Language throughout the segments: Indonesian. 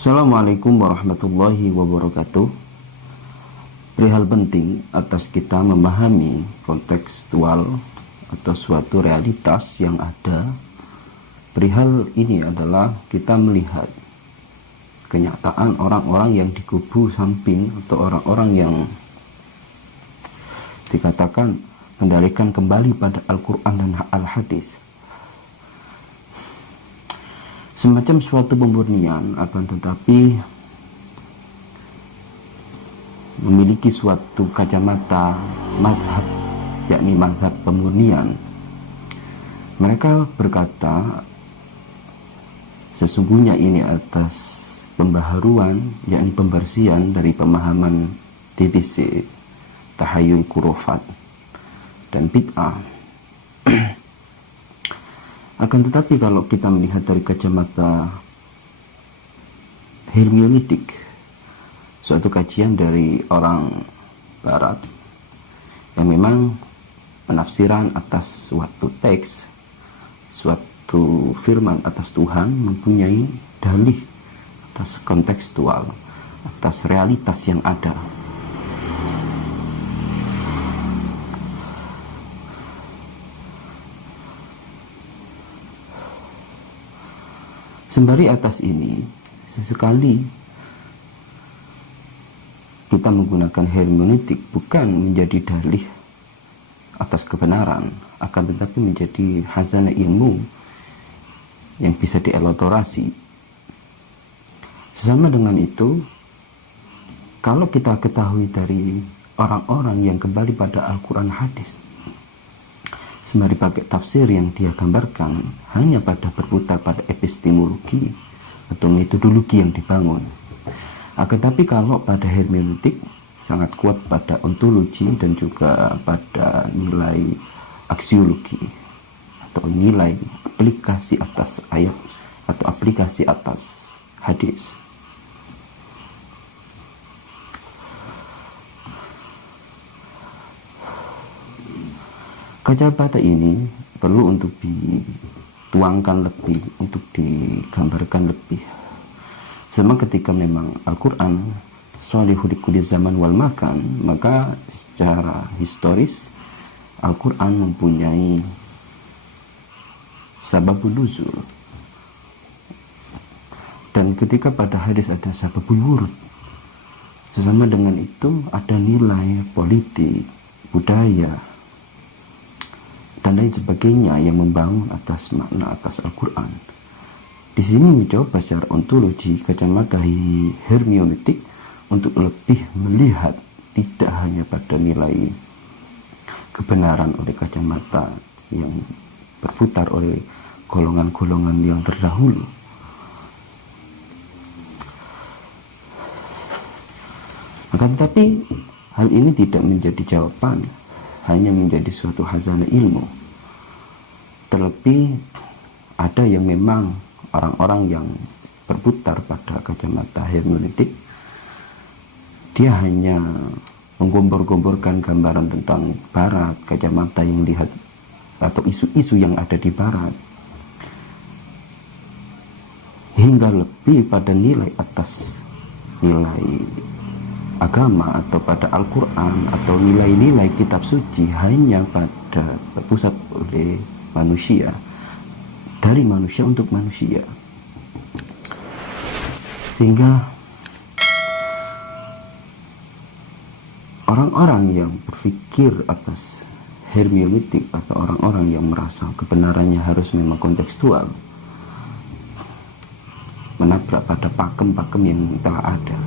Assalamualaikum warahmatullahi wabarakatuh. Perihal penting atas kita memahami kontekstual atau suatu realitas yang ada. Perihal ini adalah kita melihat kenyataan orang-orang yang di kubu samping atau orang-orang yang dikatakan mendalilkan kembali pada Al-Quran dan Al-Hadis. Semacam suatu pemurnian, akan tetapi memiliki suatu kacamata mazhab, yakni mazhab pemurnian. Mereka berkata sesungguhnya ini atas pembaharuan, yakni pembersihan dari pemahaman TBC, tahayul kurufat dan bid'ah. Akan tetapi kalau kita melihat dari kacamata hermeneutik, suatu kajian dari orang barat yang memang penafsiran atas suatu teks, suatu firman atas Tuhan mempunyai dalih atas kontekstual, atas realitas yang ada. Sembari atas ini, sesekali kita menggunakan hermeneutik bukan menjadi dalih atas kebenaran, akan tetapi menjadi khazanah ilmu yang bisa dielaborasi. Sesama dengan itu, kalau kita ketahui dari orang-orang yang kembali pada Al-Quran hadis, sembari pakai tafsir yang dia gambarkan hanya pada berputar pada epistemologi atau metodologi yang dibangun. Akan tapi kalau pada hermeneutik sangat kuat pada ontologi dan juga pada nilai aksiologi atau nilai aplikasi atas ayat atau aplikasi atas hadis. Kacamata ini perlu untuk dituangkan lebih, untuk digambarkan lebih. Sama ketika memang Al-Quran sholihul likulli zaman wal makan, maka secara historis Al-Quran mempunyai sababul nuzul. Dan ketika pada hadis ada sababul wurud, sesama dengan itu ada nilai politik, budaya, dan lain sebagainya yang membangun atas makna atas Al-Quran. Di sini mencoba secara ontologi kacamata hermeneutik untuk lebih melihat tidak hanya pada nilai kebenaran oleh kacamata yang berputar oleh golongan-golongan yang terdahulu. Akan tetapi hal ini tidak menjadi jawaban, hanya menjadi suatu khazanah ilmu. Terlebih ada yang memang orang-orang yang berputar pada kacamata hermeneutik, dia hanya menggombor-gomborkan gambaran tentang barat, kacamata yang lihat atau isu-isu yang ada di barat, hingga lebih pada nilai atas nilai agama atau pada Al-Quran atau nilai-nilai kitab suci hanya pada berpusat oleh manusia, dari manusia untuk manusia. Sehingga orang-orang yang berpikir atas hermeneutik atau orang-orang yang merasa kebenarannya harus memang kontekstual, menabrak pada pakem-pakem yang telah ada.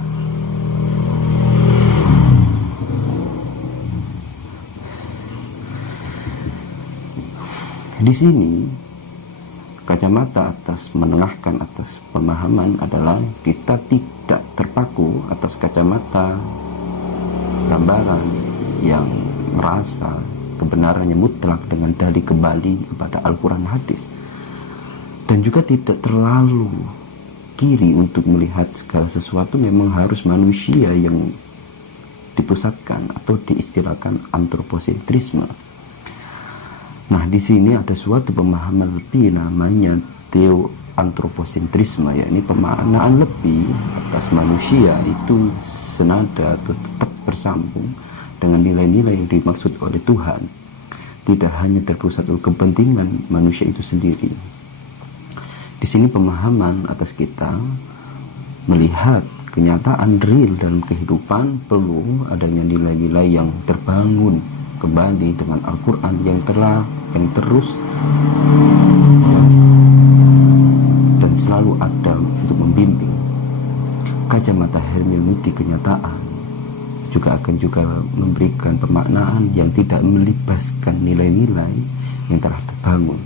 Di sini kacamata atas menengahkan atas pemahaman adalah kita tidak terpaku atas kacamata gambaran yang merasa kebenarannya mutlak dengan dalih kembali kepada Al-Quran hadis, dan juga tidak terlalu kiri untuk melihat segala sesuatu memang harus manusia yang dipusatkan atau diistilahkan antroposentrisme. Nah, di sini ada suatu pemahaman lebih namanya antroposentrisme, yakni pemaknaan lebih atas manusia itu senada atau tetap bersambung dengan nilai-nilai yang dimaksud oleh Tuhan, tidak hanya terpusat oleh kepentingan manusia itu sendiri. Di sini pemahaman atas kita melihat kenyataan real dalam kehidupan perlu adanya nilai-nilai yang terbangun kembali dengan Al-Quran yang terus dan selalu ada untuk membimbing. Kacamata hermeneutik kenyataan juga akan memberikan pemaknaan yang tidak melibaskan nilai-nilai yang telah terbangun.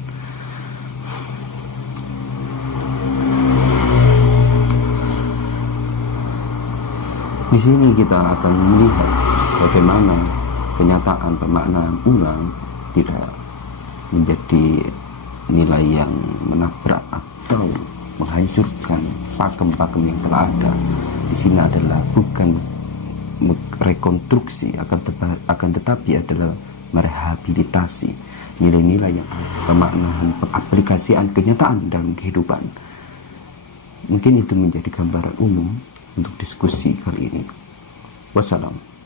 Di sini kita akan melihat bagaimana kenyataan pemaknaan ulang tidak menjadi nilai yang menabrak atau menghancurkan pakem-pakem yang telah ada. Di sini adalah bukan rekonstruksi, akan tetapi adalah merehabilitasi nilai-nilai yang pemaknaan, pengaplikasian kenyataan dalam kehidupan. Mungkin itu menjadi gambaran umum untuk diskusi kali ini. Wassalam.